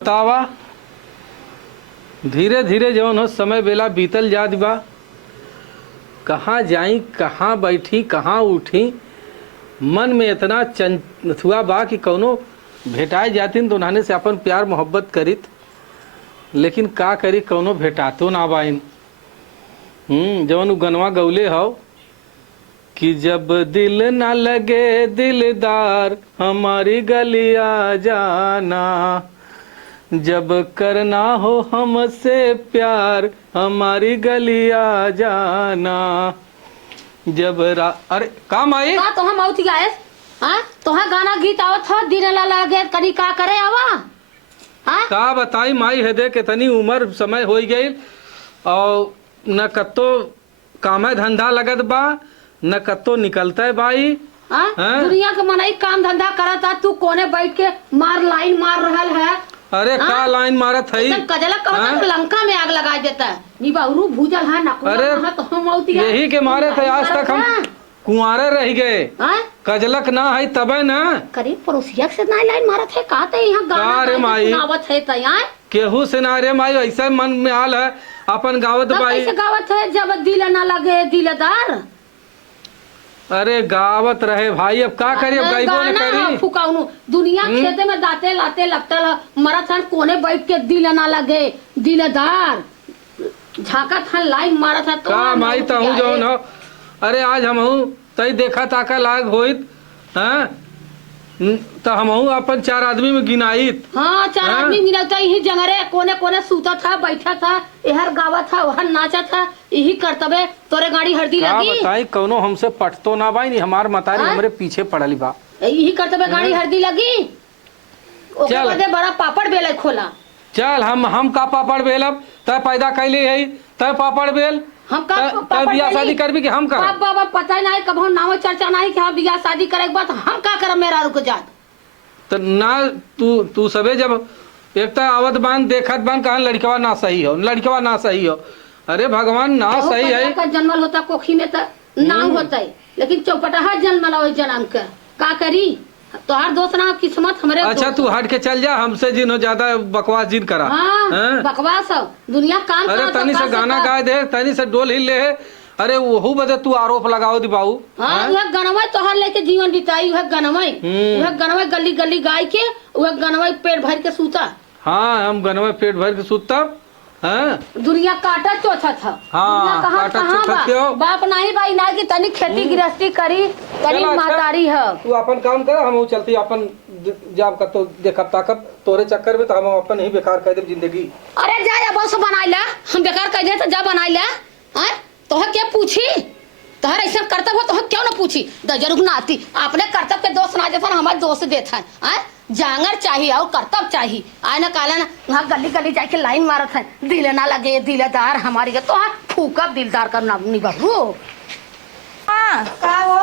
बतावा धीरे धीरे जवन हो समय बेला बीतल जात बा। कहाँ जाई, कहाँ बैठी, कहाँ उठी, मन में इतना चंचुआ बा कि कौनो भेटाए जाती तो उन्हाने से अपन प्यार मोहब्बत करित, लेकिन का करी कौनो भेटातो ना बाइन। जवन गनवा गौले हो कि जब दिल ना लगे दिलदार हमारी गलिया जाना, जब करना हो हमसे प्यार हमारी गलिया जाना, जब अरे काम आई का तोहा मौत गायस। हां तोहा गाना गीत आवत ह दिन ला लागे कनी का करे आवा। हां का बताई माई है दे कितनी उम्र समय हो गई और न कत्तो काम धंधा लगत बा न कत्तो निकलता है भाई। दुनिया के मनई काम धंधा करता, तू कोने बैठ के मार लाइन मार रहल है। अरे का लाइन मारत है कजला कहता लंका में आग लगा देता है। नी बाउरू भूजल है ना। अरे तो मौत यही के मारे थे आज तक हम कुंवारे रह गए। कजलक ना है तबे ना करीब पड़ोसिया से ना लाइन मारत है। का ते यहां गाना सुनावत है त यार केहू से ना रे माई ऐसा मन में आल है अपन गावत बाई। कैसे गावत है जब दिल ना लगे दिलदार। अरे गावत रहे भाई, अब का करी, अब गाइबो न करी। फुकाउनु दुनिया खेते में दाते लाते लगता मरत हन कोने बैठ के दिल ना लगे दिलदार झाका था लाइन मारत है तो का माई तहू जो न। अरे आज हमहू तई देखा ताका लाग होइत हैं तो हमहू अपन 4 आदमी में गिनाइत। हाँ 4 आदमी गिनाता ही जंगरे कोने कोने सूता था बैठा था यहर गावा था वहर नाचा था यही करतबे तोरे गाड़ी हरदी लगी। बताई कौनो हमसे पटतो ना बाई, हमार मतारी हमरे पीछे पड़ली बा। यही करतबे गाड़ी हरदी लगी। ओके बदे बड़ा पापड़ बेले खोला। चल हम का पापड़ बेलब तय पैदा कैले है तय पापड़ बेल हम का बियाह शादी करबी कि हम कर बाबा पता नहीं कब हम नाम चर्चा नहीं कि हम बियाह शादी करे के बाद हम का करब मेरा रुक जात तो ना तू सबे जब एक तो आवत बान देखत बान कहां लड़कवा ना सही हो, लड़कवा ना सही हो। अरे भगवान ना सही है का जन्मल होता कोखी में तो नाम होता है, लेकिन चौपटा जन्मल हो जन्म के का करी तोहार दोस्त ना किस्मत हमरे। अच्छा तू हट के चल जा, हमसे जिन हो ज्यादा बकवास जिन करा। बकवास दुनिया काम अरे तनी से गाना गाए दे, तनी से डोल हिल ले। अरे वहू बदे तू आरोप लगाओ दी बाबू। वह गनवा तोहार लेके जीवन बिताई वह गनवा गली गली गाय के वह गनवा पेट भर के सूता। हाँ हम गनवा पेट भर के सूता। दुनिया काटा चौथा था। हाँ काटा चौथा क्यों बाप नहीं भाई ना की तनी खेती गृहस्थी करी तनी मातारी है। तू अपन काम कर, हम चलती अपन जाब का तो देखब ताकब तोरे चक्कर में तो हम अपन ही बेकार कर दे जिंदगी। अरे जा या बस बनाई ला, हम बेकार कर दे तो जा बनाई ला। हैं तोह क्या पूछी तोहर ऐसा करतब हो तोह क्यों ना पूछी दजरुक ना आती अपने करतब के दोस्त ना जैसा हमारे दोस्त देता है। जांगर चाहिए और करतब चाहिए। आए ना काला ना वहाँ गली गली जाके लाइन मारत है दिल ना लगे दिलदार हमारी तो फूका दिलदार का नाम नहीं बहू। हाँ का वो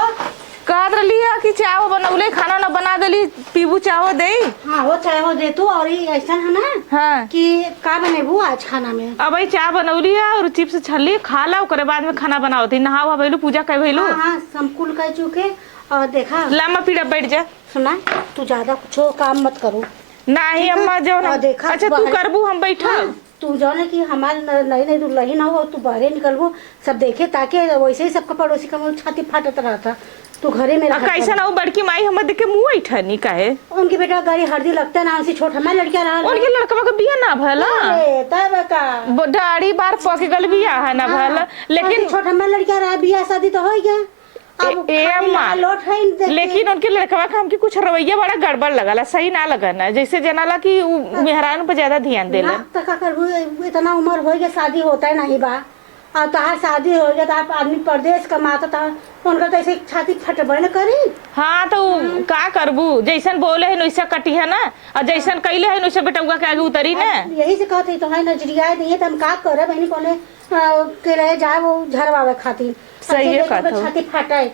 कहत रही है कि चाय बनौले खाना ना बना देली पीबू चाहो दे। हाँ वो चाय वो दे तू और ऐसा है ना। हाँ कि का बनेबू आज खाना में। अब भाई चाय बनौली है और चिप्स छल्ली खा ला ओकरे बाद में खाना बनाओ थी नहावा भइलू पूजा कर भइलू। हाँ संकुल कह चुके और देखा लामा पीड़ा बैठ जा। सुना तू ज्यादा कुछ काम मत करो। नहीं अम्मा जो ना देखा अच्छा तू करबू हम बैठा। तू जो ना कि हमारे नहीं दुल्ही ना हो तू बाहर निकलबो सब देखे ताकि वैसे ही सबका पड़ोसी का छाती फाटत रहा था तू घरे में कैसा ना वो बड़की माई हम देख के मुंह ऐठा नहीं काहे उनकी बेटा गाड़ी हरदी लगता है ना उनसे छोट हमारे लड़कियां रहा उनके लड़कवा का बिया ना भला तब का दाढ़ी बार पक गल बिया है ना भला लेकिन छोट हमारे लड़कियां रहा बिया शादी तो हो गया। लेकिन उनके लड़कवा का हमके कुछ रवैया बड़ा गड़बड़ लगला सही ना लगना जैसे जनाला की मेहरान पे ज्यादा ध्यान देला। इतना उम्र हो गया शादी होता है नहीं बा और तहार शादी हो गया तो आदमी परदेश कमाता था उनका तो ऐसे छाती फटबे न करी। हाँ तो का करबू जैसन बोले है वैसा कटी है ना और जैसन कैले है वैसा बेटुआ के आगे उतरी ना। यही से कहते तो है नजरिया नहीं तो हम का करे बहनी कोने के रहे जाए वो झरवावे खातिर सही है कहत छाती फटाए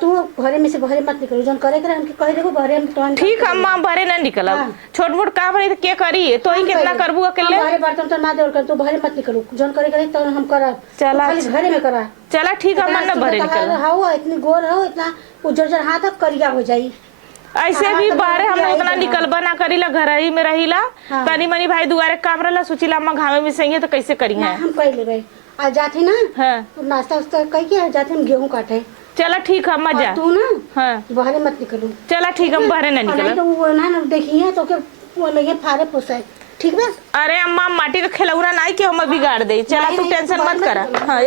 तू घरे में से बहरे मत निकलो जोन करे करे हमके कह देबो बहरे हम तो ठीक है अम्मा बहरे ना निकलब छोट मोट का बनी तो के करी तो ही कितना करबू अकेले बहरे बर्तन तो ना देवल कर तू बहरे मत निकलो जोन करे करे तो हम करब चला खाली घरे में करा। चला ठीक है अम्मा ना बहरे निकल हां इतनी गोर हो इतना उजर जर हाथ तक करिया हो जाई ऐसे भी बाहरे हम उतना निकलबा ना करीला, घर ही में रहीला। हाँ। तनी मनी भाई दुआरे काम रहला, सोचिला अम्मा घामे में सही है तो कैसे करी ना है। हम कह लेबै आज जाते ना हाँ तो नाश्ता उस्ता कह के जाते हम गेहूं काटे। चला ठीक है अम्मा जा। और तू ना हाँ बाहर मत निकलू। चला ठीक है, हम बाहरे ना और नहीं निकल। तो वो ना देखिए तो के वो लगे फारे पुसाए, ठीक बा। अरे अम्मा माटी का खिलौना नहीं कि हम बिगाड़ दे। चला नहीं, तू नहीं, टेंशन बात मत मत करा। करो। हाँ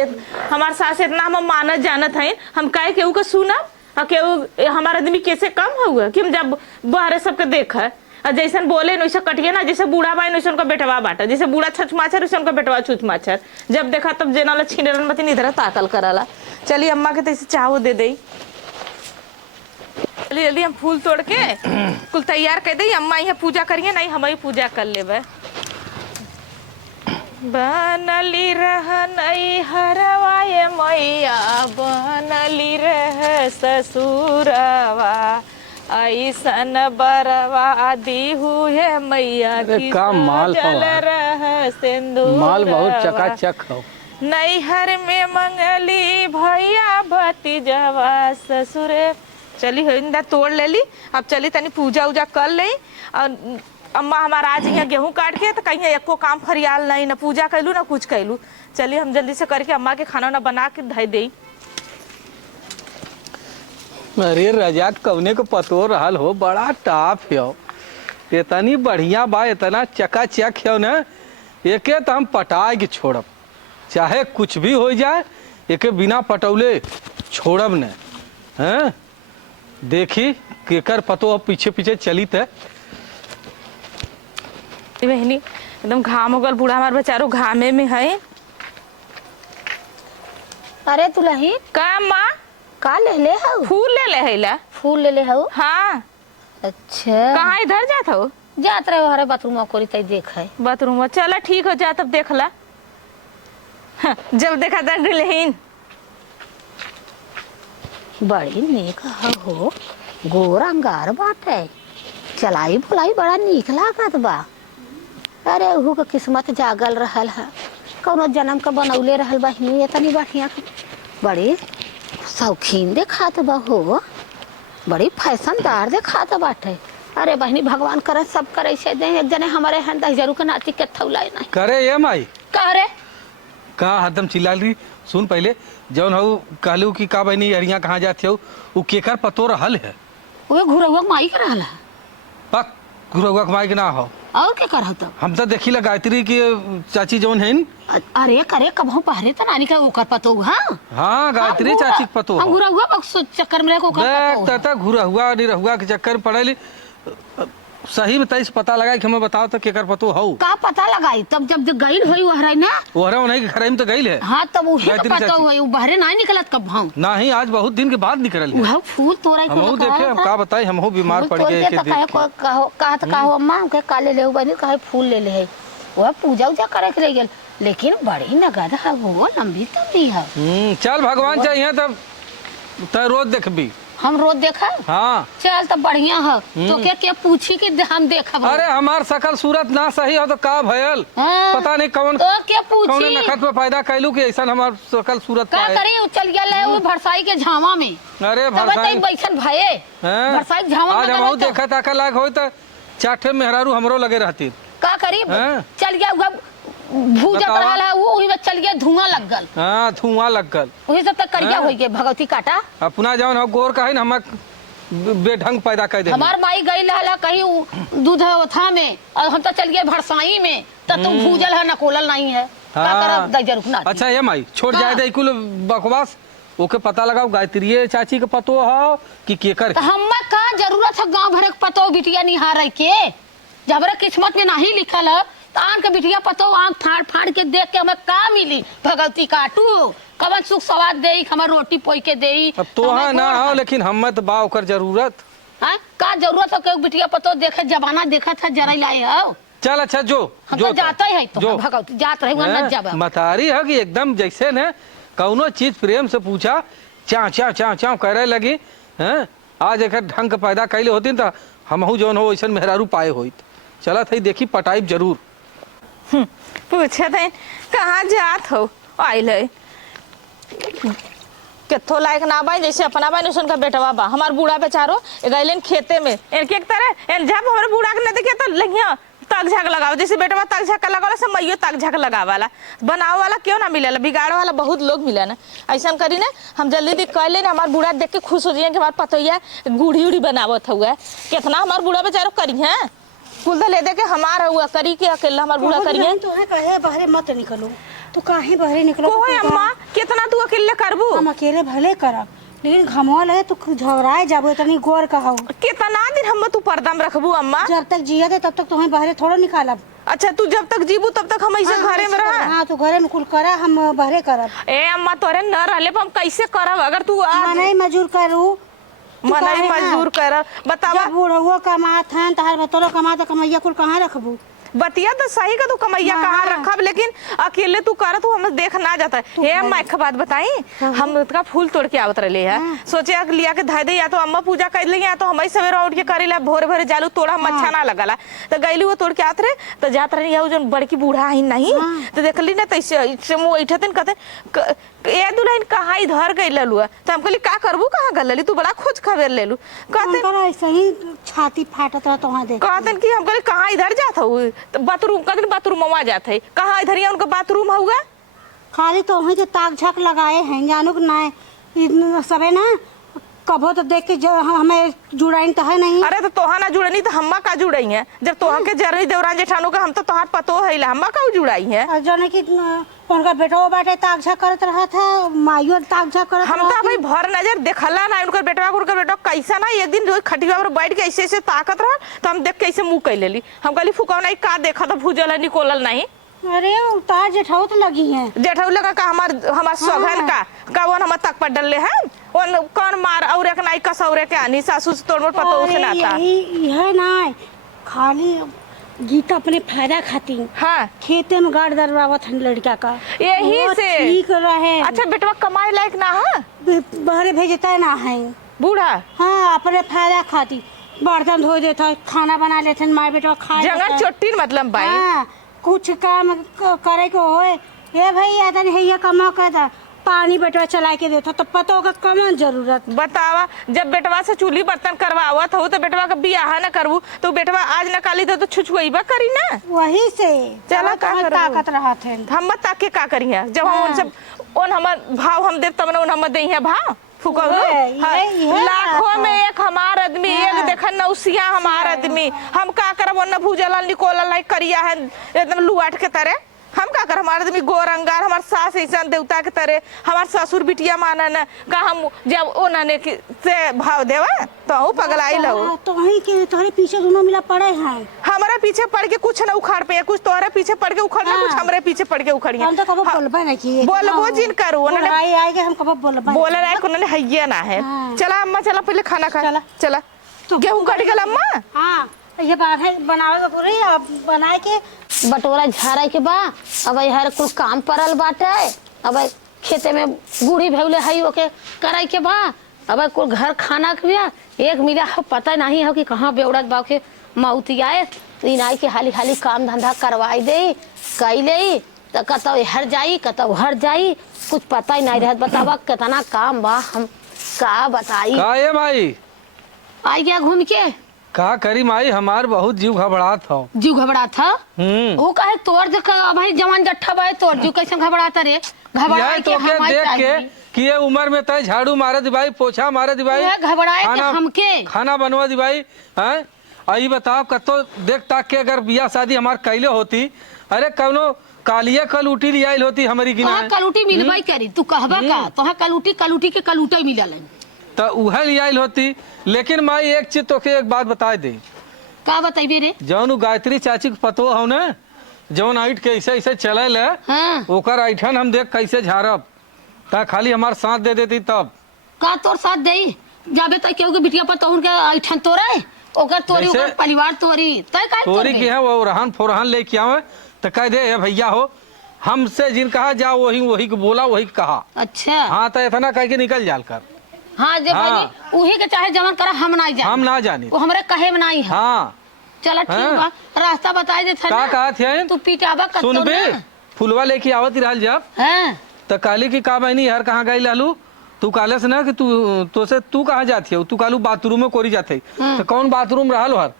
हमारे सास इतना हम मानत जानत है, हम काहे केहू का सुना केहू हमारा आदमी कैसे कम हुआ कि हम जब बाहर सबके देख है जैसन बोले वैसे कटिए ना, जैसे बूढ़ा बाइन वैसे उनका बेटवा बाटा, जैसे बूढ़ा छछ माछर वैसे उनका बेटवा छूछ माछर, जब देखा तब जेना ला छीने मत इधर ताकल कराला। चलिए अम्मा के तैसे चाहो दे दे। जल्दी जल्दी हम फूल तोड़ के कुल तैयार कर दे। अम्मा यहाँ पूजा करिए, नहीं हम ही पूजा कर लेबे। बनली रह नई हरवाए मैया, बनली रह ससुरवा, ऐसन बरवा दीहू है मैया। अरे का माल हो जल यार। रह सिंदूर, माल बहुत चकाचक हो। नैहर में मंगली भैया भतीजवा ससुर। चली हो तोड़ ले ली, अब चली तनी पूजा उजा कर ले। और अम्मा हमारा आज यहाँ गेहूं काट के तो कहीं एको काम फरियाल नहीं, ना पूजा कैलू ना कुछ कैलू। चलिए हम जल्दी से करके अम्मा के खाना ना बना के धई दे। अरे रजाक कौने को पतो रहल हो, बड़ा टाफ हो, इतनी बढ़िया बा, इतना चकाचक हो ना, एके तो हम पटा के छोड़ब, चाहे कुछ भी हो जाए, एके बिना पटौले छोड़ब न। हैं देखी केकर पतो अब पीछे पीछे चलित है। बहनी एकदम घाम हो गल, बूढ़ा हमारे बेचारो घामे में है। अरे दुल्ही का अम्मा का ले ले हऊ? फूल ले ले हैला। फूल ले ले हऊ? हाँ अच्छा कहाँ इधर जात हो? जात रहे हरे बाथरूम कोरी तई देख है। बाथरूम चला ठीक हो जा, तब देख ला। हाँ, जब देखा था दुल्हन बड़ी नेक हो, गोर अंगार बाटे, चलाई बुलाई बड़ा नीक लागत बा। अरे उहू के किस्मत जागल रहल है, कौनो जन्म का बनौले रहल बा, ही इतनी बढ़िया बड़ी शौकीन देखात बा हो, बड़ी फैशनदार देखात बाटे। अरे बहनी भगवान करे सब करे से दे, एक जने हमारे हैं 10,000 के नाती के थौलाई नहीं करे ये माई का रे का हदम चिल्ला रही। सुन पहले जौन हो कहलू कि का बहनी अरिया कहाँ जाते हो, वो केकर पतो रहल है। वो घुरहुआ माई के रहल है पक गुरुआ कमाई के ना हो, और क्या करहु तब? हम तो देखी ला गायत्री की चाची जौन है। अरे करे कबहू पहरे त नानी का ओकर पतो। हाँ हाँ गायत्री चाची के पतो हम हो। घुरहुआ बक्स चक्कर में ओकर देख पतो। तता घुरहुआ निरहुआ के चक्कर में पड़ेली। सही में तैस पता लगा कि हमें बताओ तो केकर पतो हो। का पता लगाई तब जब गईल होई वहराई ना। ओहरा नहीं के खराई में तो गई है। हाँ तब उहे गायत्री पता चाची। होई, उ बहरे ना निकलत कब हम। ना ही आज बहुत दिन के बाद निकल है। वह फूल तोड़ाई हमहू देखे हम का बताई, हमहू बीमार पड़ गए के देख के। कहो अम्मा हमके का ले ले बनी, कहे फूल ले ले है। वह पूजा उजा करे के रह गेल, लेकिन बड़ी नगद है वो, लंबी तंबी है। चल भगवान चाहिए तब तो रोज देखबी। हम रोज देखा। हाँ चल तब बढ़िया है, तो के पूछी कि हम देखब। अरे हमार शकल सूरत ना सही हो तो का भयल। हाँ। पता नहीं कौन तो के कौन पूछी नखत में पैदा कैलू कि ऐसा हमार शकल सूरत का पाए। करी, चल गया वो भरसाई के झावा में। अरे तब भरसाई बैठन भये हैं? भरसाई के झावा आज में हमहू तब देखा ताका लाग होई तो चाटे मेहरारू हमरो लगे रहती। का करी, हैं? चल गया उहा भूजा बतावा। रहल है, वो वही में चल गया, धुआं लग गल, हाँ धुआं लग गल। वही सब तक करिया हैं? हो गया भगवती काटा। अपना जौन हो गोर का है ना, हम बेढंग पैदा कर दे। हमार माई गई रहला कहीं दूध था में, और हम तो चल गए भरसाई में, तो तुम भूजल है नकोलल नहीं है। का हाँ। करब दई रुकना। अच्छा ये माई छोड़ हाँ। जाए दे कुल बकवास, ओके पता लगाओ गायत्री चाची के पतो हो कि केकर तो हम्मा का जरूरत है गांव भर के पतो बिटिया निहार के, जब रे किस्मत में नहीं लिखल है तो आन के बिटिया पतो आंख फाड़ फाड़ के देख के हमें का मिली, भगवती काटू कवन सुख स्वाद देई, हमें रोटी पोई के देई। अब तो हाँ ना हो, लेकिन हमें तो बा ओकर जरूरत। हाँ का जरूरत है, बिटिया पतो देखे जमाना देखा था जरा लाए हो। चल अच्छा जो हम जो तो जाते है तो जो। भगवती जात रहे न जाबा। मतारी है कि एकदम जैसे न कौनो चीज प्रेम से पूछा चा चा चा चा करे लगी। हैं आज एक ढंग के पैदा कैले होती तो हमहू जौन हो वैसन मेहरारू पाए होइत। चला थी देखी पटाइब जरूर। पूछे थे कहाँ जात हो, आइल है केथो लायक ना बा जैसे अपना बा उनका बेटवा बा। हमार बूढ़ा बेचारो गइलन खेते में एक एक तरह जब हमारे बूढ़ा के न देखे तो लगिया तक झक लगाओ, जैसे बेटवा तक झक लगावला से मैयो तक झक लगावाला। बनाव वाला क्यों ना मिलेला, बिगाड़ वाला बहुत लोग मिले ना। ऐसा करी ना हम जल्दी देख कह ले हमार बूढ़ा देख के खुश हो जाइए कि हमारे पतोया गुड़ी उड़ी बनावत हुआ। कितना हमार बूढ़ा बेचारो करी है कुल ले दे के हमारा हुआ करी के अकेला हमार बूढ़ा करी है। तो है कहे बाहर मत निकलो, तू काहे बाहर निकलो? कोई अम्मा कितना तू अकेले करबू? हम अकेले भले करब, लेकिन घमौल है तो झवराए जाबो तनी गोर कहू। कितना दिन हम तू पर्दा में रखबू अम्मा? जब तक जिया दे तब तक तुम्हें बाहर थोड़ा निकालब। अच्छा तू जब तक जीबू तब तक हम ऐसे घरे में रहा? हाँ तो घरे में कुल करा, हम बाहरे करब। ए अम्मा तोरे न रहले पर हम कैसे करब? अगर तू मनाई मजूर करू, मनाई मजदूर कर बतावा। बूढ़ो कमात हैं तहार बतोरो कमात कमैया कुल कहाँ रखबू? बतिया तो सही का तू कमैया कहाँ रखब, लेकिन अकेले तू कर तू हम देख ना जाता है। हे अम्मा एक बात बताई, हम का फूल तोड़ के आवत रहे है, सोचे लिया के धय दे या तो अम्मा पूजा कर ले या तो हम सवेरा उठ के करेला भोरे भोरे जालू तोड़ा हम अच्छा ना लगला तो गईली वो तोड़ के आत रहे तो जात रही जो बड़की बूढ़ा ही नहीं तो देखली ना तैसे मुँह ऐठतन कहते ए दुल्हन कहाँ इधर गई ललुआ तो हम कहली का करबू कहाँ गल लली तू बड़ा खोज खबर ले लू कहते ऐसे ही छाती फाटत रहा तो देख कहते कि हम कहली कहाँ इधर जात हूँ तो बाथरूम कहते बाथरूम में जात है कहाँ इधर उनका बाथरूम हुआ खाली तो वही तो ताक झाक लगाए हैं जानू ना सबे ना कबो तो देख के हमें जुड़ाई तो है नहीं। अरे तो तोहा ना जुड़नी तो हम्मा का जुड़ाई है जब तोहा के जरनी देवरान जेठानो का हम तो तोहार पतो है हम्मा का जुड़ाई है। और जो कि उनका बेटा बैठे ताक झाक करत रहा था माइयो ताक झाक करत हम तो भाई भर नजर देखला ना उनका बेटा कैसा ना एक दिन जो खटिया पर बैठ के ऐसे ऐसे ताकत रहा तो हम देख के ऐसे मुंह कैले ली हम कहली फुकाव नहीं का देखा तो भूजल है निकोलल नहीं। अरे उतार जेठाऊ तो लगी है जेठाऊ लगा का हमार सौगन का वन हम तक पर डलले हैं वन कौन मार और एक नाई कसौरे के आनी सासू से तोड़ पतो उसे ना था यही ना खाली गीता अपने फायदा खाती हाँ खेते में गाड़ दरवावत है लड़का का यही से ठीक रहे। अच्छा बेटवा कमाए लायक ना है बाहर भेजता ना है बूढ़ा हाँ अपने फायदा खाती बर्तन धो देता खाना बना लेते माँ बेटा खा जंगल चोटी मतलब भाई हाँ, कुछ काम करे को होए ये भाई आता नहीं है कमा कर पानी बेटवा चला के देता तो पता होगा कमन जरूरत बतावा जब बेटवा से चूल्ही बर्तन करवावत हो तो बेटवा का बियाह न करबू तो बेटवा आज न काली तो छुछुईबा करी ना वही से चला का ताकत रहा थे हम ताके का करी है जब हम उनसे उन हम भाव हम देव तब उन हम दे है भाव फुकाऊ लाखों में एक हमार आदमी एक देखन नौसिया हमार आदमी हम का करब न भूजल निकोलल नहीं करिया है एकदम लुआट के तरह हम का कर हमारे आदमी गोरंगार हमार सास ऐसा देवता के तरह हमार ससुर बिटिया मानन का हम जब ओनने से भाव देवा तो पगलाई लो तो वही के तोहरे पीछे दोनों मिला पड़े हैं हमारे पीछे पड़ के कुछ न उखाड़ पे कुछ तोहरे पीछे पड़ के उखड़ कुछ हमरे पीछे पड़ के उखड़िए हम तो कब बोलबा नहीं किए बोलबो जिन करू उन्होंने आई आई के हम कब बोलबा बोले रहे उन्होंने हैया ना है चला अम्मा चला पहले खाना खा चला गेहूं काट गल अम्मा हाँ ये बात है बनावे पूरी अब बनाए के बटोरा झाड़े के बा अब हर कुल काम परल बाटे अब खेते में बूढ़ी भैले है ओके करे के बा अब कुल घर खाना के बिया एक मिला हो पता नहीं हो कि कहाँ बेउड़त बा के मौती आए तो इनाई के हाली हाली काम धंधा करवाई दे कई ले तो कतौ हर जाई कतौ हर जाई कुछ पता ही नहीं रहत। बतावा कितना काम बा हम का बताई का ये माई आई गया घूम के का करी माई हमार बहुत जीव घबरात हो जीव घबरा था वो कहे तोड़ देख भाई जवान जट्ठा बाय तोड़ जीव कैसे घबराता रे घबराए के हम देख के कि ये उम्र में तय झाड़ू मारे दिवाई पोछा मारे दिवाई घबराए के हमके खाना बनवा दिवाई हैं आई बताओ कतो देख ताक के अगर बियाह शादी हमार कैले होती अरे कौनो कालिया कलूटी लियाइल होती हमारी की ना कलूटी मिलबाई करी तू कहबा का तोहा कलूटी के कलूटे मिलल तो उहे लियाइल होती। लेकिन माई एक चीज तोके एक बात बता दे का बताइबे रे जौन गायत्री चाची के पतो हो ना जौन आइट के ऐसे ऐसे चले ले ओकर ऐठन हम देख कैसे झाड़ब ता खाली हमार साथ दे देती तब का तोर साथ देई जाबे त केहू के बिटिया पर तोहन के ऐठन तोरे ओकर तोरी ओकर परिवार तोरी तय काहे तोरी के है वो रहन फोरहन लेके आवे तो कह दे भैया हो हमसे जिन कहा जाओ वही वही को बोला वही कहा। अच्छा हाँ तो इतना कह के निकल जाल कर हाँ जब उही के चाहे जमन करा हम ना जाने वो हमरे कहे में नहीं है। हाँ चला ठीक बा रास्ता बताई दे था का कहत है तू पिटाबा कतो सुन बे फुलवा लेके आवत रहल जब तो काली की का बहनी हर कहां गई लालू तू काले से ना कि तू कहाँ जाती है, तू कालू बाथरूम में कोरी जाते तो कौन बाथरूम रहा हर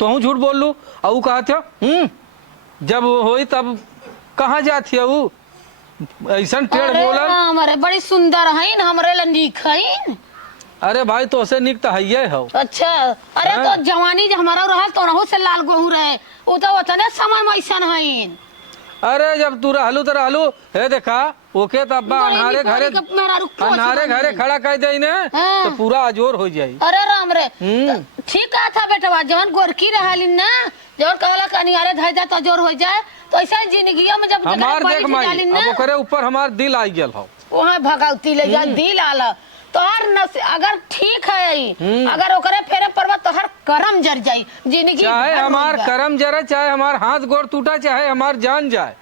तो हूँ झूठ बोल लू और वो कहते हो जब होई तब कहाँ जाती है वो ऐसा टेढ़ बोलन। हमारे बड़ी सुंदर है हमरे ला नीक है। अरे भाई तो से निक तो है हो। अच्छा अरे तो जवानी जो हमारा रहा तो रहो से लाल गोहू रहे वो तो वतने समय में ऐसा है। अरे जब तू रहलू तो रहलू हे देखा ओके तब अब्बा अनहारे घरे खड़ा कर दे ने तो पूरा अजोर हो जाई। अरे राम रे ठीक कहा था बेटवा जवन गोरकी रहलिन ना जवन कहला कनियारे धर जा तो जोर हो जाए तो ऐसा जिंदगी में जब हमार देख माई अब ओकरे ऊपर हमार दिल आई गेल हो वहाँ भगवती ले जा दिल आला तोहर अगर ठीक है अगर ओकरे फेरे परवा तोहर करम जर जाई जिंदगी चाहे हमार करम जरे चाहे हमार हाथ गोड़ टूटा चाहे हमार जान जाए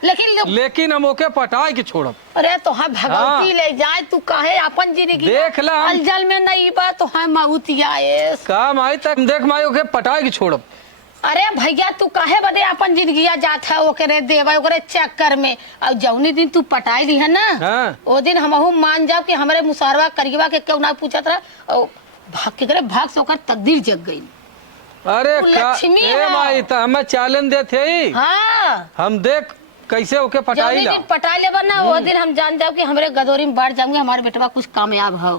लेकिन हम ओके पटाए के छोड़ब। अरे तोहर भगवती ले जाए तू काहे अपन जिंदगी देख ला अलजल में नहीं बा तो है मऊतिया का माई तक देख माई ओके पटाए के छोड़ब। अरे भैया तू काहे बदे अपन जिंदगिया जात है ओकरे देवा ओकरे चक्कर में और जौनी दिन तू पटाई दी है ना वो दिन हमहू मान जाओ कि हमारे मुसारवा करिएवा के क्यों ना पूछत रहा और भाग से ओकर तकदीर जग गई। अरे लक्ष्मी माई तो हमें चैलेंज देते ही हम देख कैसे ओके पटाई ला पटाई ले ना वो दिन हम जान जाओ कि हमारे गदोरी में बढ़ जाऊंगे हमारे बेटवा कुछ कामयाब हो।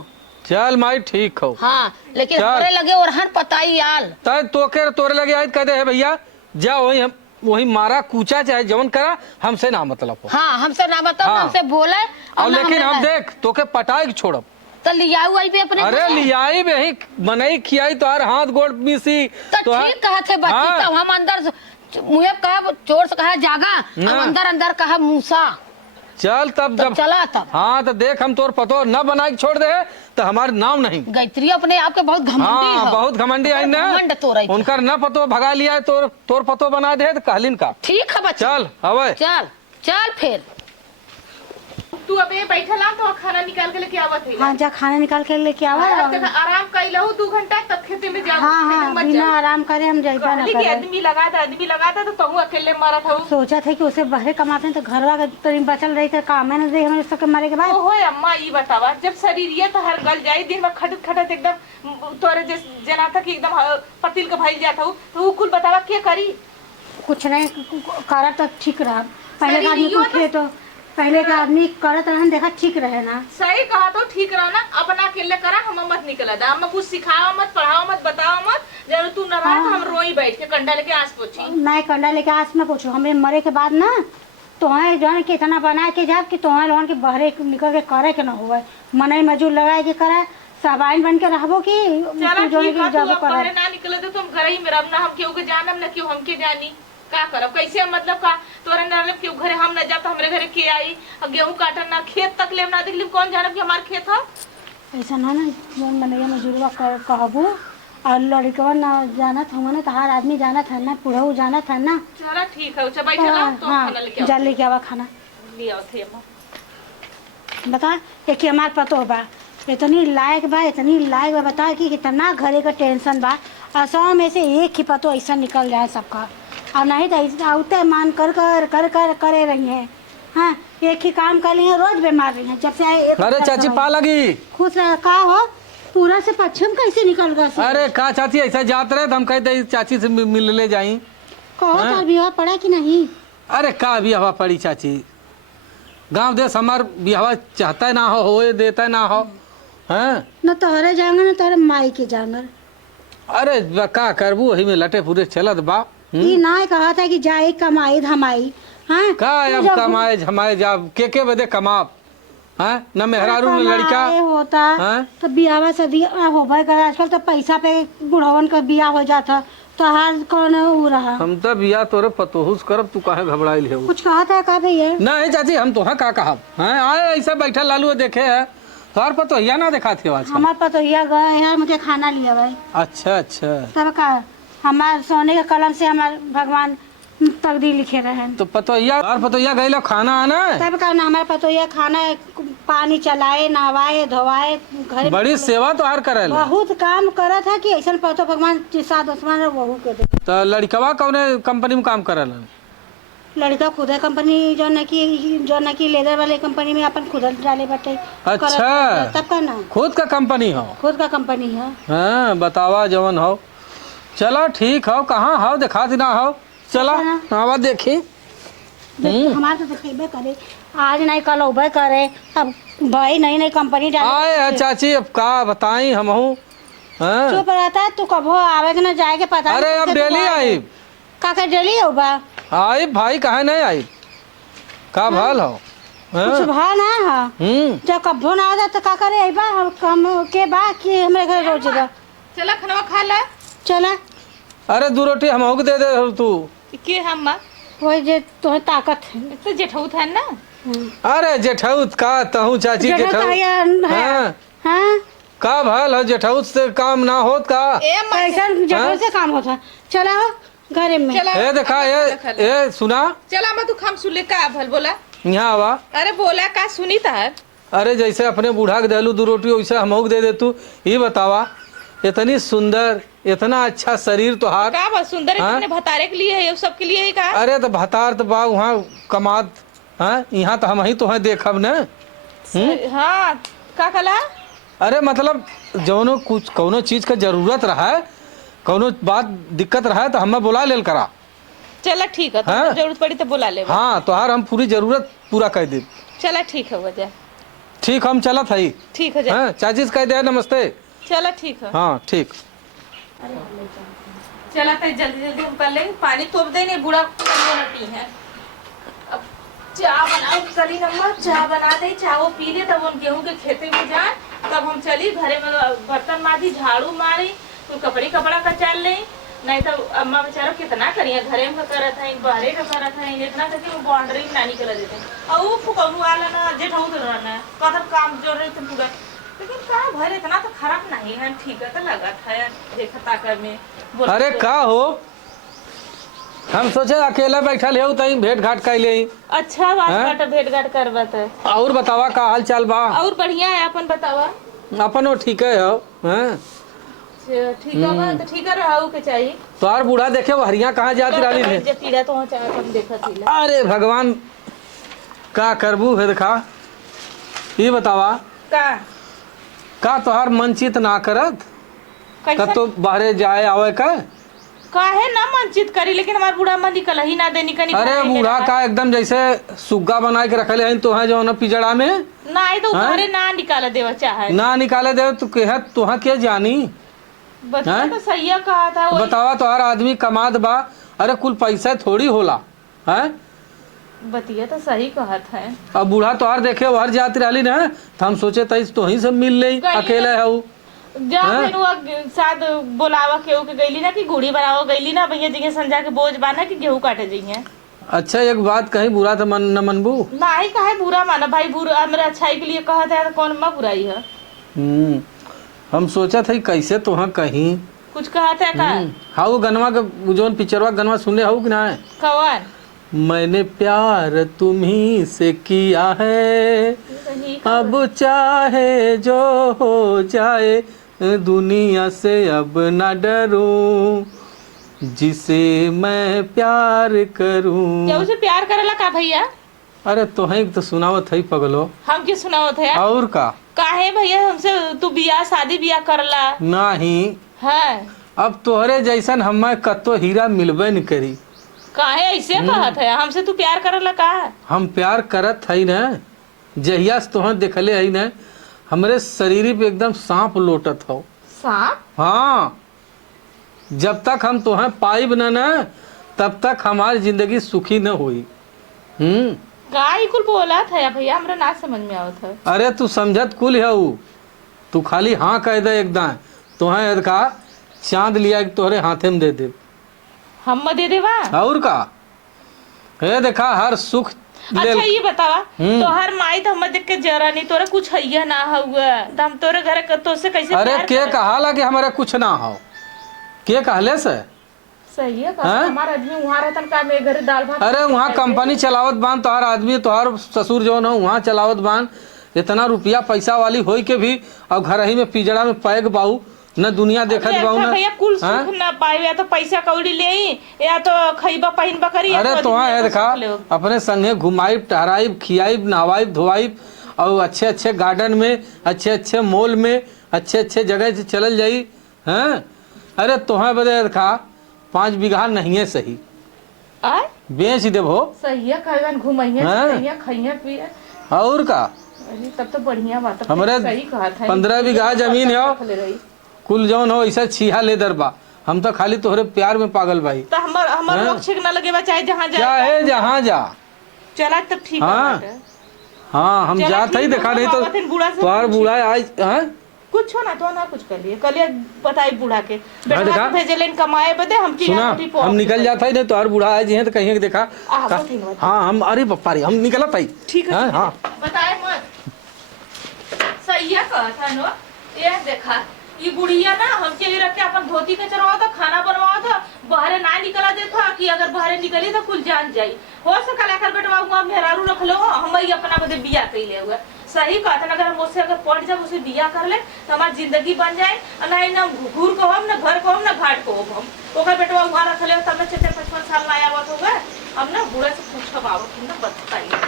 चल माई ठीक हो। हाँ लेकिन तोरे लगे ओरहन पताई आल तोरे लगे आयत कहते है भैया जा वही मारा कूचा चाहे जवन करा हमसे ना मतलब हो। हाँ हमसे ना मतलब हमसे बोले और लेकिन हम देख तोके पटाई छोड़ब तो लियाऊ आई भी अपने अरे लियाई भी ही बनाई खियाई तो हाथ गोड़ मिसी तो ठीक कहा थे बच्ची तो हम अंदर मुझे कहा चोर से कहा जागा अंदर अंदर कहा मूसा चल तब जब चला तब हाँ तो देख हम तोर पतो न बना के छोड़ दे तो हमारे नाम नहीं गायत्री अपने आप के बहुत घमंडी है। बहुत घमंडी आई ना उनका न पतो भगा लिया तोर पतो बना दे तो कहलिन का ठीक है बच्चा चल अवे चल फिर तू अबे बैठल आ तो खाना निकाल के लेके आवत है। हाँ जा खाना निकाल के लेके आवा आराम कर लहू 2 घंटा तब खेते में जाओ। हाँ बिना आराम करे हम जाइबा ना करे। आदमी लगा था तो तू अकेले मरा था। सोचा था कि उसे बहरे कमाते हैं तो घरवा के तो बचल रही थे काम है ना दे हमें सबके मारे के बाद। ओहो अम्मा ये बतावा जब शरीर तो हर गल जाई दिन में खटत खटत एकदम तोरे जना था कि एकदम पतिल का भाई जाता हूँ तो कुल बतावा क्या करी कुछ नहीं करा तो ठीक रहा पहले का आदमी पूछे तो पहले का आदमी करत रहन देखा ठीक रहे ना। सही कहा तो ठीक रहा ना अपना अकेले करा हम मत निकला दा हम कुछ सिखाओ मत पढ़ाओ मत बताओ मत जब तू न रहा तो हम रोई बैठ के कंडा लेके आस पोछी मैं कंडा लेके आस में पूछू हमें मरे के बाद ना तोहे जौन के इतना बना के जा कि तोहे लोगन के बहरे निकल के करे के न हुआ मनई मजूर लगाए के करे सबाइन बन के रहबो की जोने की जाबो करे ना निकले तो तुम घर ही में रब ना हम केहू के जानम ना केहू हमके जानी का करब कैसे मतलब का तोरे ना केहू घरे हम ना जाब तो हमरे घरे के आई गेहूं काटन ना खेत तक ले ना देख ली कौन जानब कि हमार खेत है ऐसा ना जोन मनैया मजूरवा कहबो और लड़कवा ना जाना था ना तहार आदमी जाना था ना पुढ़ऊ जाना था ना। चला ठीक है बैठ ला तो खाना लेके जा लेके आवा खाना ले आओ थे अम्मा बता एक हमार पतो बा इतनी लायक बा बता कि कितना घरे का टेंशन बा और 100 में से एक ही पतो ऐसा निकल जाए सबका और नहीं तो ऐसा आउते मान करे रही है। हाँ एक ही काम कर रही है रोज बीमार रही है जब से अरे चाची पा लगी खुश का हो पूरा से पश्चिम कैसे निकल गया। अरे का चाची ऐसा जात रहे तो हम कहते चाची से मिल ले जाई कहो बिहार पड़ा कि नहीं। अरे का बिहावा पड़ी चाची गांव देश हमार बिहावा चाहता ना हो देता ना हो हैं न तोहरे जांगर न तोहरे माई के जांगर। अरे का करबू वही में लटे पूरे चलत बा ये ना कहा था कि जाए कमाई धमाई हाँ का अब कमाए झमाए जा के बदे कमाब हाँ न मेहरारू न लड़का होता तो बियावा शादी हो भाई कर आजकल तो पैसा पे बुढ़वन का बिया हो जाता तो हर कौन हो रहा हम तो बिया तोरे पतोहुस करब तू काहे घबराइल है कुछ कहा था का भैया नहीं चाची हम तोहा का कहब हैं आए ऐसा बैठा लालू देखे है तोहर पतोहिया ना देखा थे आज हमार पतोहिया गए यार मुझे खाना लिया भाई। अच्छा तब का हमार सोने के कलम से हमार भगवान तकदीर लिखे रहे तो पतोहिया गईला खाना आना तब का ना हमारे पतोहिया खाना पानी चलाए नहवाए धोवाए घर बड़ी सेवा तो हर करे बहुत काम करा था कि ऐसा पतो भगवान साथ दुश्मन बहू के दे। तो लड़कवा कौने कंपनी में काम करल लड़का खुद कंपनी जो न की लेदर वाले कंपनी में अपन खुद डाले बाटे। अच्छा। तब का ना खुद का कंपनी हो? खुद का कंपनी है। हाँ बतावा जवन हो। चलो ठीक हो, कहाँ हो दिखा देना हो। चलो आवा देखी। हमारे तो देखेबे करे, आज नहीं कल होबे करे। अब भाई नई नई कंपनी आए चाची, अब का बताई हम हूँ। चुप रहता है तू, कभो आवे के ना जाए के पता। अरे अब डेली आई का डेली होबा? आई भाई, कहे नहीं आई का भल हो? कुछ भा ना है जब कभो ना आ तो का करे आइबा हम के बा कि हमरे घर रोज बा। चला खाना खा ले। चला। अरे 2 रोटी हम हो दे दे तू के हम वही जे तो ताकत है तो जेठौत है ना। अरे जेठौत का तहू चाची जेठौत। हाँ का भल हो, जेठौत से काम ना होत का? ऐसा जेठौत से काम होता। चला हो घरे में। ए देखा ए सुना। चला मैं तू खाम सुले का भल बोला। यहाँ आवा। अरे बोला का सुनी तार। अरे जैसे अपने बूढ़ा के देलू 2 रोटी वैसे हम दे दे तू। ये बतावा, इतनी सुंदर इतना अच्छा शरीर तोहार का बस सुंदर इतने भतारे के लिए है, ये सब के लिए है का? अरे तो भतार तो बा वहाँ कमात। हाँ यहाँ तो हम ही तो है देखब न। हाँ का कला? अरे मतलब जौनो कुछ कौनो चीज का जरूरत रहा है, कौनो बात दिक्कत रहा है तो हमें बुला लेल करा। चला ठीक है, तो हाँ? जरूरत पड़ी तो बुला ले। हाँ तोहार हम पूरी जरूरत पूरा कर दे। चला ठीक है वजह। ठीक हम चलत है। ठीक है जा। हाँ चाची से कह दे नमस्ते। चला ठीक है। हाँ ठीक। चला तो जल्दी जल्दी हम कर लेंगे। पानी तोप दे नहीं, बूढ़ा पी है। अब चाय बनाओ चली नम्मा, चाय बना दे, चाय वो पी ले तब हम गेहूं के खेते में जाए, तब हम चली घरे में बर्तन माजी झाड़ू मारी, तो कपड़ा कचाल ले। नहीं तो अम्मा बेचारा कितना करिए, घरे में करत है बाहरे का करत है, इतना तक वो बाउंड्री नानी कर देते और वो फुकनु वाला ना जेठऊ तो रहना कदर काम जोर रहे थे पूरा। लेकिन का भर इतना तो खराब नहीं है, ठीक है तो लगा था देखा ताकर में। अरे का हो, हम सोचे अकेला बैठल है तई भेंट घाट कर ले। अच्छा बात भेंट घाट करबत है। और बतावा का हाल चाल बा? और बढ़िया है, अपन बतावा। अपन वो ठीक है हो। ठीक है तो ठीक है रहू के चाहिए। तोहार बूढ़ा देखे वो हरिया कहाँ जाती रही है। जब पीड़ा तो वहाँ चाहे हम देखा थी। अरे भगवान का करबू है देखा। ये बतावा का तोहार मन चित ना करत का तो बाहरे जाए आवे का है ना मनचित करी, लेकिन हमारा बूढ़ा मन निकल ही ना दे निकल। अरे बूढ़ा का एकदम जैसे सुग्गा बना के रखले हैं तो है जो ना पिजड़ा में ना तो घरे ना निकाले देवा चाहे ना निकाले दे तो कह तुहा के जानी बता तो सही कहा था। बतावा तोहार आदमी कमात बा। अरे कुल पैसा थोड़ी होला है। बतिया तो सही कहत है। अब बूढ़ा तोहार देखे बाहर जाती रही ना तो हम सोचे तई तो ही सब मिल ले अकेले है शायद बोलावा केहू के गईली ना कि गुड़ी बनावा गईली ना भैया जी के संजा के बोझ बाना कि गेहूं काटे जाइए। अच्छा एक बात कही, बुरा तो मन न मनबू नहीं कहे बुरा माना भाई, बुरा मेरा अच्छाई के लिए कहत है तो कौन मा बुराई है। हम सोचा था कैसे तुहा कहीं कुछ कहत है का? हाँ वो गनवा का जोन पिक्चरवा गनवा सुनले हो कि ना? कौन? मैंने प्यार तुम्ही से किया है, अब चाहे जो हो जाए दुनिया से अब न डरूं, जिसे मैं प्यार करूं। क्या उसे प्यार करला का भैया? अरे तो है तो सुनावत है पगलो। हम क्या सुनावत है? और काहे भैया हमसे तू बियाह शादी बियाह करला? नहीं है अब तोहरे जैसन हमें कतो हीरा मिलबे न करी। काहे ऐसे कहत है? हमसे तू प्यार करला का? हम प्यार करत है न, जहिया से तोहर देखले है न हमरे शरीर पे एकदम सांप लोटत हो। सांप? हाँ जब तक हम तोहर पाइब न तब तक हमारी जिंदगी सुखी न हुई। गाय कुल बोला था भैया, हमरा ना समझ में आवत है। अरे तू समझत कुल है तू खाली हाँ कह दे एकदम तोहे का चांद लिया तोहरे हाथे में दे दे। हम दे देवा और का है देखा हर सुख। अच्छा ये बतावा तो हर माई तो हम देख के जरा नहीं तोरा कुछ हैया ना हुआ तो हम तोरे घर तो से कैसे? अरे के कहाला कि हमारा कुछ ना हो, के कहले से? सही है हमारा आदमी वहाँ रहतन का मेरे घर दाल भात। अरे वहाँ कंपनी चलावत बान तोहार आदमी तोहार ससुर जो न वहाँ चलावत बान, इतना रुपया पैसा वाली होई के भी और घर ही में पिजड़ा में पैग बाऊ न दुनिया देखत अरे बाऊ अच्छा न भैया कुल हाँ? सुख ना पाए या तो पैसा कौड़ी ले आई या तो खइबा पहिनबा करी या अरे तो तो दुनिया है को देखा सुख ले हो। अपने संगे घुमाइब टहराइब खियाइब नहवाइब धोवाइब और अच्छे अच्छे गार्डन में अच्छे अच्छे मॉल में अच्छे अच्छे जगह से चलल जाई हैं। अरे तोहे बदे देखा 5 बीघा नहीं है सही आय बेच देबो सही है कहवन घुमैया हाँ। सही खइया पिया और का अरे तब तो बढ़िया बात है हमरे सही कहा था 15 बीघा जमीन है रखले रही। कुल जौन हो ऐसा छीहा ले दरबा हम तो खाली तोहरे प्यार में पागल भाई तो हमर हमर हाँ। लक्ष्य ना लगे बा चाहे जहां जाए चाहे जहाँ जा चला तब ठीक हाँ। है हाँ हम चला जात ही ठीक है, देखा नहीं तो बाबा फिर बूढ़ा तो से तुम्हार पूछी। बूढ़ा आज हाँ? कुछ हो ना तो ना कुछ कर लिए कल बताई बूढ़ा के देखा? बेटा भेजे लेन कमाए बदे हम की सुना हम निकल जाता ही नहीं तो और बूढ़ा आज हैं तो कहीं के देखा आ, वो तीन बजे। हाँ हम अरे पप्पा रे हम निकला था ठीक है हाँ ठीक है। हाँ बताए मत सही है कहता नो ये देखा ये बुढ़िया ना हमके लिए रख के अपन धोती के चरवाओ था खाना बनवाओ था बाहरे ना निकला देता कि अगर बाहरे निकली तो कुल जान जाई हो सका लेकर बेटवा मेहरारू रख लो हम ही अपना बदे बिया कैले हुए सही कहता अगर हम उससे अगर पढ़ जब उसे बिया कर ले तो हमारी जिंदगी बन जाए नहीं ना घूर को हम ना घर को हम ना घाट को हम ओकर बेटवा वहां रख ले तब ना 55 साल नया बात हो गए अब ना बूढ़ा से पूछब आवत ना बताइए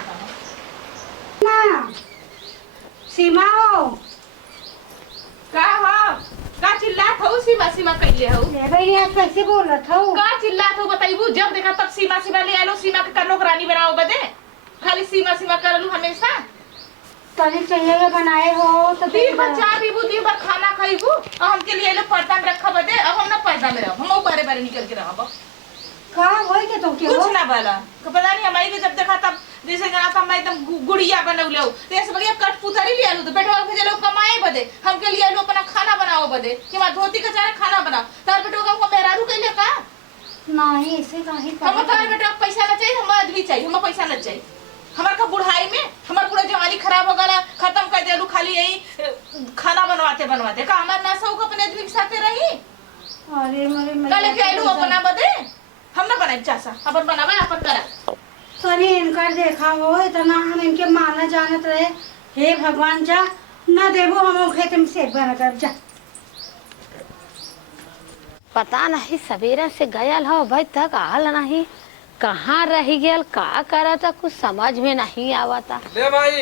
ना सीमा हो का हो का चिल्लात हो सीमा सीमा कैले हो ले भाई आज कैसे बोलत हो का चिल्लात हो बताइबू जब देखा तब सीमा सीमा ले आलो सीमा के कन्नो रानी बनाओ बदे खाली सीमा सीमा करलू हमेशा तनी चाहिए बनाए हो तो दिन भर चाय पीबू दिन भर खाना खाइबू और हमके लिए लो पर्दा में रखा बदे अब हम ना पर्दा में रहो हम बारे बारे निकल के रहब का होई के तो के हो कुछ ना बोला पता नहीं हमारी के जब देखा तब जैसे जना था मैं एकदम गुड़िया बनौले हो तो ऐसे बढ़िया कटपुतरी ले आलू तो बेटवा के चलो कमाए बदे हमके लिए लो अपना खाना बनाओ बदे कि मैं धोती के चाहे खाना बनाओ तार बेटवा को मेहरारू कैले का नहीं ऐसे काहे हम तार बेटवा पैसा ना चाहिए हम आदमी चाहिए हम पैसा ना चाहिए हमार का बुढ़ाई में हमार पूरा जवानी खराब हो गला खत्म कर देलू खाली यही खाना बनवाते बनवाते का हमार ना सौ अपने आदमी के साथे रही अरे मेरे कल के आलू अपना बदे हम ना बनाए चासा अपन बनावे अपन करा तनी इनका देखा हो इतना हम इनके माना जानत रहे हे भगवान जा न देबो हम खेत में से बना कर जा पता नहीं सवेरे से गयल हो भाई तक आल नहीं कहाँ रह गया का करा था कुछ समझ में नहीं आवता ले भाई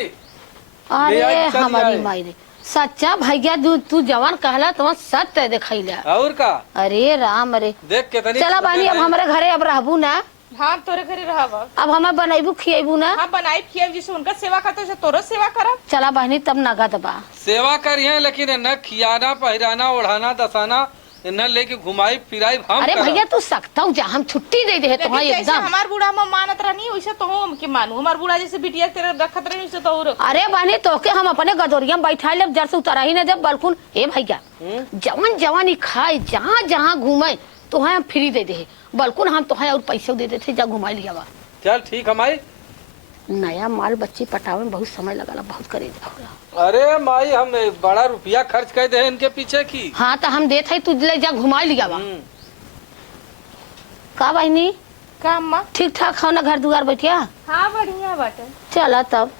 अरे ले चल हमारी जाए। माई रे सच्चा भैया तू जवान कहला तो सत्य दिखैला और का अरे राम रे देख कितनी चला बहनी अब हमारे घरे अब रहबू ना हाँ तोरे घरे रहब अब हमें बनैबू खिएबू ना हाँ बनाई खिया जिसे उनका सेवा करते से तोरो सेवा करब चला बहनी तब नगद बा सेवा करिए लेकिन न खियाना पहिराना ओढ़ाना दसाना न लेके घुमाई फिराई हम अरे करब। भैया तू सकता हूँ जा हम छुट्टी दे दे तो लेकिन जैसे एकदम हमार बूढ़ा में मानत रहनी वैसे तो हम के मानू हमार बूढ़ा जैसे बिटिया तेरे रखत रही वैसे तो और अरे बहनी तो के हम अपने गदोरिया में बैठा ले जर से उतरा ही न दे बलकुन ए भैया जवान जवानी खाए जहाँ जहाँ घूमे तो हम फ्री दे दे बलकुन हम तो और पैसे दे देते जा घुमा लिया बा चल ठीक हमारी नया माल बच्ची पटावे में बहुत समय लगला बहुत करे होला अरे माई हम बड़ा रुपया खर्च कर दे इनके पीछे की हाँ तो हम देते तू ले जा घुमा लिया बा का बहनी का अम्मा ठीक ठाक हो ना घर दुआर बैठिया हाँ बढ़िया बाटे चला तब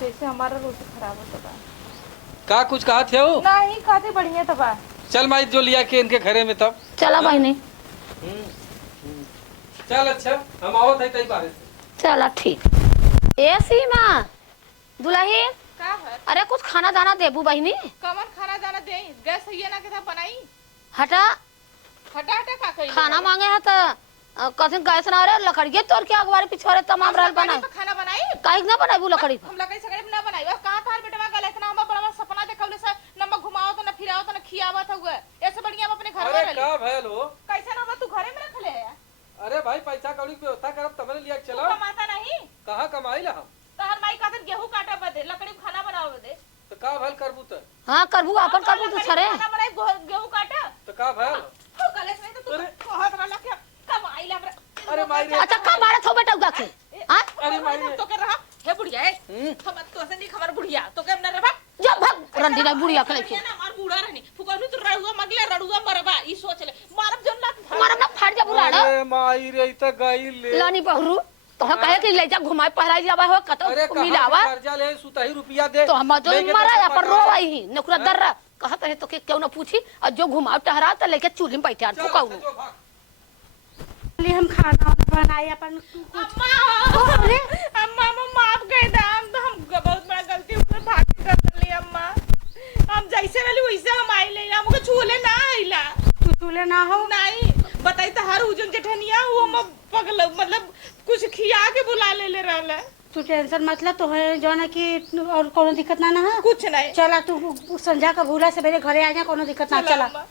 जैसे हमारा रोटी खराब होता बा का कुछ कहा थे वो नहीं खाते बढ़िया तो बा चल माई जो लिया के इनके घरे में तब चला बहनी चल अच्छा हम आवत है तई बारे से चला ठीक ए सीमा दुल्ही का है अरे कुछ खाना दाना देबू बहनी कमन खाना दाना दे गैस सही ना के था बनाई हटा हटा हटा का कही खाना मांगे है तो कथिन गैस ना रे लकड़िए तोड़ के अगवारे पिछवारे तमाम रहल बनाए खाना बनाई काहे ना बनाबू लकड़ी पर हम लकड़ी सगड़े ना बनाई बस कहां था बेटवा गले इतना हम बड़ा सपना देखौले से नमक घुमाओ तो ना फिराओ तो ना खियावत हुए ऐसे बढ़िया हम अपने घर में अरे रह का भैल हो कैसे ना तू घरे में रख ले अरे भाई पैसा कौड़ी की व्यवस्था करब तमने लिया के चलो कमाता नहीं कहाँ कमाई ला हम तहर माई का गेहूं काटा बदे लकड़ी में खाना बनाओ बदे तो का भैल करबू तो हाँ करबू अपन करबू तू छरे खाना बनाई गेहूं काटा तो का भैल हो गले से तो तू कहत रहला कि कमाई ला अरे माई रे अच्छा का मारत हो बेटा उगा के हां अरे माई तो के रहा हे बुढ़िया है हम तो से नहीं खबर बुढ़िया तो के न रहा जा भाग रंडी ना बुढ़िया के लेके ना मार बूढ़ा रहनी फुकनु तो रड़ुआ मगले रड़ुआ मरबा ई सोच ले मारब जन ना मारब ना फाड़ जा बुलाड़ा अरे माई रे त गई ले लानी बहरू तो हम कहे कि ले जा घुमाए पहराई जावा हो अरे कतो मिलावा कर्जा ले सुतही रुपया दे तो हम जो लेके मारा तो या पर पकड़ा रो आई ही नकुरा दर्रा कहत रहे तो के क्यों ना पूछी और जो घुमाव टहरा त लेके चूल्ही में बैठा तू कहू चलिए हम खाना बनाए अपन अरे अम्मा अम्मा माफ कर दे, हम तो हम बहुत बड़ा गलती हुई, भाग कर ली अम्मा। हम जैसे वाली वैसे हम आई ले, हमको छूले ना आइला। तू चूल्हे ना हो नहीं बताई तो हर उजन जेठनिया वो हम पगल मतलब कुछ खिया के बुला ले रहला। तू टेंशन मतलब तो है जो ना कि और कोनो दिक्कत ना है। कुछ नहीं, चला तू संध्या का भूला से मेरे घरे आ जा, कोनो दिक्कत ना। चला अम्मा।